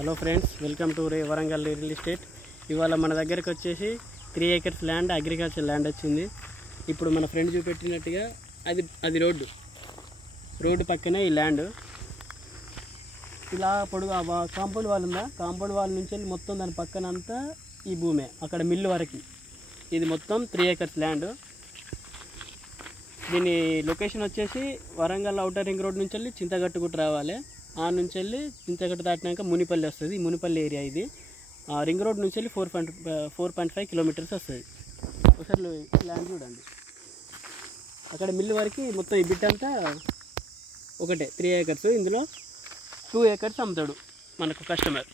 Hello friends, welcome to Warangal real estate. ఇవాళ మన దగ్గరకు వచ్చేసి 3 acres ల్యాండ్, అగ్రికల్చర్ ల్యాండ్ వచ్చింది. ఇప్పుడు మన ఫ్రెండ్ చూపెట్టినట్టుగా అది రోడ్డు పక్కనే ఈ ల్యాండ్. ఇలా పొడుగు కాంపౌండ్ వాల్ ఉందా, కాంపౌండ్ వాల్ నుంచి వెళ్ళి మొత్తం దాని పక్కనంతా ఈ భూమే, అక్కడ మిల్లు వరకు. ఇది మొత్తం 3 acres ల్యాండ్. దీని లొకేషన్ వచ్చేసి వరంగల్ ఔటర్ రింగ్ రోడ్ నుంచి వెళ్ళి చింతగట్టుగుట్ట రావాలి. ఆ నుంచి వెళ్ళి చింతగట్టు దాటినాక మునిపల్లి వస్తుంది. ఈ మునిపల్లి ఏరియా ఇది. రింగ్ రోడ్ నుంచి వెళ్ళి 4.5 kilometers వస్తుంది. ఒకసారి ల్యాండ్ చూడండి. అక్కడ మిల్లు వరకు మొత్తం ఈ బిట్ అంతా ఒకటే 3 acres. ఇందులో 2 acres అమ్ముతాడు మనకు కస్టమర్.